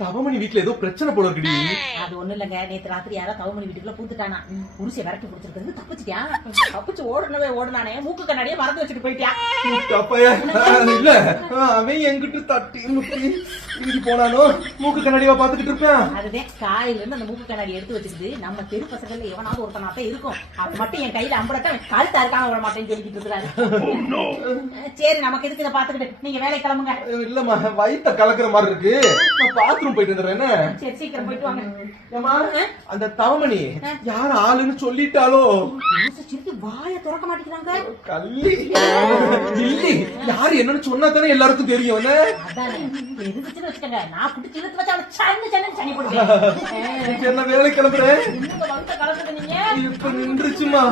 தவமணி வீட்டுல ஏதோ பிரச்சனை போல இருக்குடி. அது ஒண்ணு இல்லங்க, நேத்து ராத்திரி யாரோ தவமணி வீட்டுக்குள்ள பூத்துட்டானா, புருஷை விரட்டி பிடிச்சிருக்கிறது தப்பிச்சுட்டான். தப்பிச்சு ஓடுனானே மூக்கு கண்ணாடியே மறந்து வச்சுட்டு போயிட்டான். இல்ல அவன் எங்கிட்ட தட்டி முட்டி இங்க போனானோ மூக்கு கண்ணாடியா பாத்துக்கிட்டு இருப்பேன். அதுதான் காலையில இருந்து அந்த மூக்கு கண்ணாடி எடுத்து வச்சுக்கிட்டு நம்ம தெரு பசங்கள்ல எவனாவது ஒருத்தனாத்தான் இருக்கும், அது மட்டும் என் கையில அம்படத்தான் கழுத்தா இருக்காம விட மாட்டேன்னு சொல்லிக்கிட்டு இருக்கிறாரு. சரி நமக்கு எதுக்கு இதை பாத்துக்கிட்டு நீங்க வேலை கிளம்புங்க. இல்லம்மா வயித்த கலக்குற மாதிரி இருக்கு, நான் பாத்ரூம் போயிட்டு வந்துடுறேன். சரி சீக்கிரம் போயிட்டு வாங்க. ஏமா அந்த தவமணி யார் ஆளுன்னு சொல்லிட்டாலோ? சிரித்து வாய திறக்க மாட்டேங்கிறாங்க. கள்ளி இல்லி யாரு என்னன்னு சொன்னா தானே எல்லாருக்கும் தெரியும். அதானே எதுக்குன்னு வச்சுக்கோங்க, நான் குடிச்சு இழுத்து வச்சா சன்னு சனி போடுவேன். என்ன வேலை கிளம்புறேன் கலந்துட்டு நீங்க இப்ப நின்றுச்சுமா.